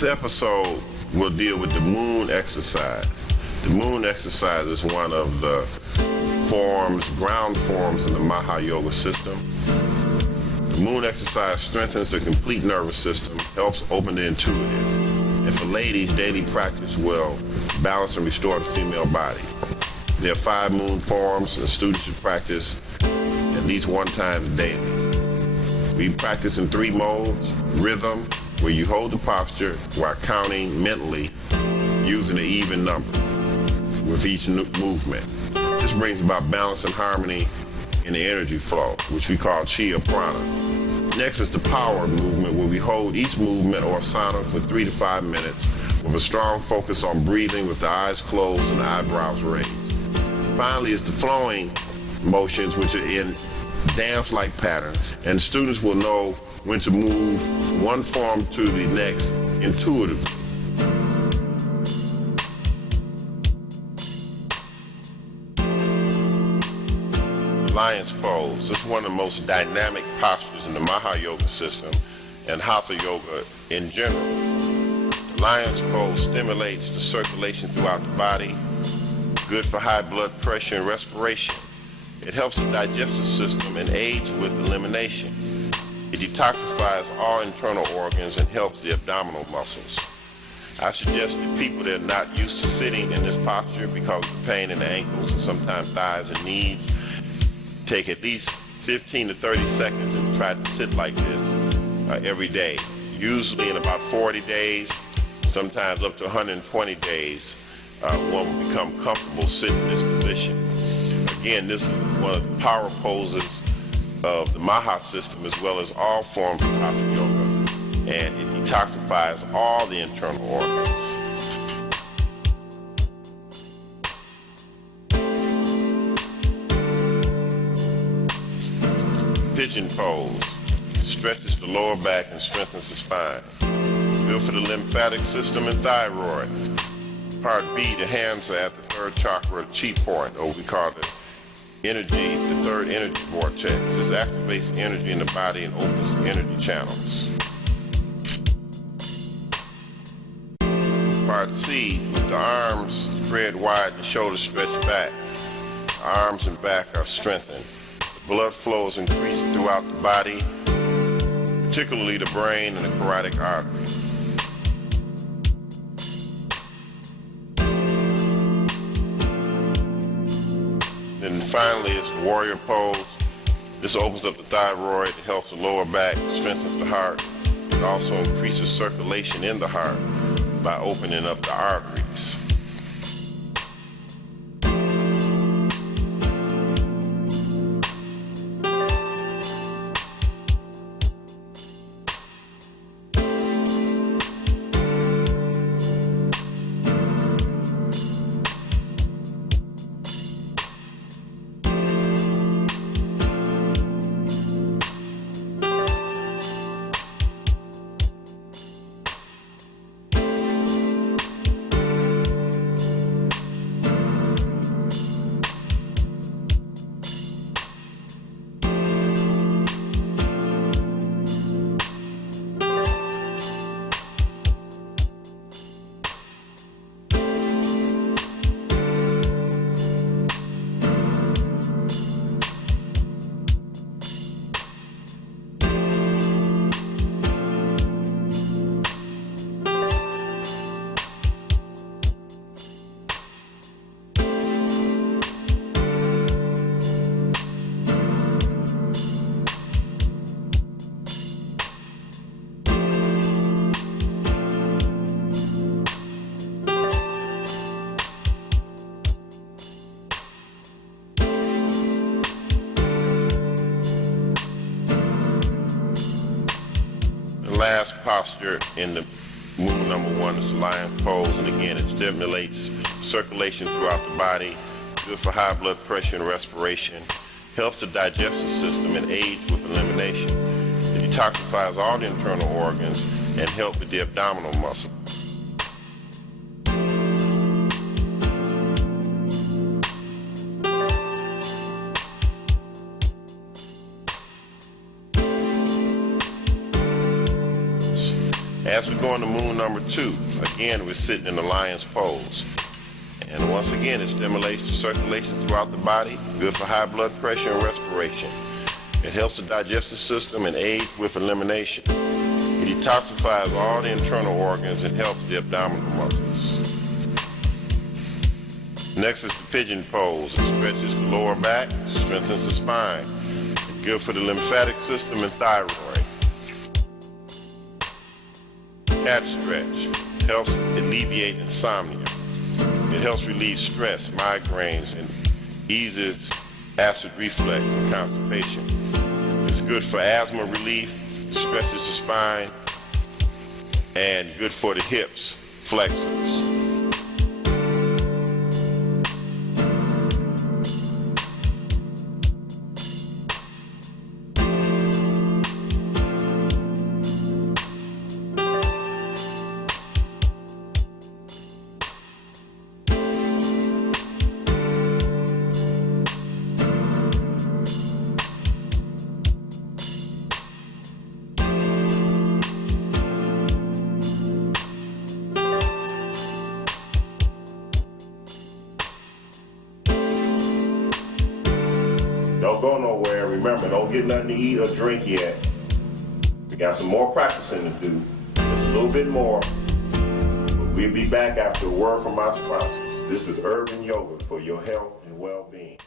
This episode will deal with the moon exercise. The moon exercise is one of the ground forms in the Maahaah Yoga system. The moon exercise strengthens the complete nervous system, helps open the intuitive, and for ladies, daily practice will balance and restore the female body. There are 5 moon forms, and students should practice at least 1 time daily. We practice in 3 modes: rhythm, where you hold the posture while counting mentally using an even number with each movement. This brings about balance and harmony in the energy flow, which we call Qi or Prana. Next is the power movement, where we hold each movement or asana for 3 to 5 minutes with a strong focus on breathing with the eyes closed and the eyebrows raised. Finally is the flowing motions, which are in dance-like patterns, and students will know when to move from one form to the next intuitively. Lion's pose. This is one of the most dynamic postures in the Maahaah Yoga system and Hatha Yoga in general. The lion's pose stimulates the circulation throughout the body, good for high blood pressure and respiration. It helps the digestive system and aids with elimination. It detoxifies all internal organs and helps the abdominal muscles. I suggest that people that are not used to sitting in this posture because of the pain in the ankles and sometimes thighs and knees, take at least 15 to 30 seconds and try to sit like this every day. Usually in about 40 days, sometimes up to 120 days, one will become comfortable sitting in this position. Again, this is one of the power poses of the Maahaah system, as well as all forms of Hatha Yoga, and it detoxifies all the internal organs. Pigeon pose stretches the lower back and strengthens the spine. Good for the lymphatic system and thyroid. Part B, the hands are at the 3rd chakra, the Qi point, or we call it energy, the 3rd energy vortex. This activates the energy in the body and opens the energy channels. Part C, with the arms spread wide, the shoulders stretched back. The arms and back are strengthened. The blood flow is increased throughout the body, particularly the brain and the carotid artery. And finally, it's the warrior pose. This opens up the thyroid, it helps the lower back, strengthens the heart. It also increases circulation in the heart by opening up the arteries. Last posture in the moon number 1 is the lion pose, and again it stimulates circulation throughout the body, good for high blood pressure and respiration, helps the digestive system and aids with elimination. It detoxifies all the internal organs and helps with the abdominal muscle. As we go into moon number 2, again we're sitting in the lion's pose. And once again, it stimulates the circulation throughout the body, good for high blood pressure and respiration. It helps the digestive system and aids with elimination. It detoxifies all the internal organs and helps the abdominal muscles. Next is the pigeon pose. It stretches the lower back, strengthens the spine. Good for the lymphatic system and thyroid. Cat stretch helps alleviate insomnia. It helps relieve stress, migraines, and eases acid reflux and constipation. It's good for asthma relief, stretches the spine, and good for the hips, flexors. Don't go nowhere. Remember, don't get nothing to eat or drink yet. We got some more practicing to do. Just a little bit more. But we'll be back after a word from our sponsors. This is Urban Yoga for your health and well-being.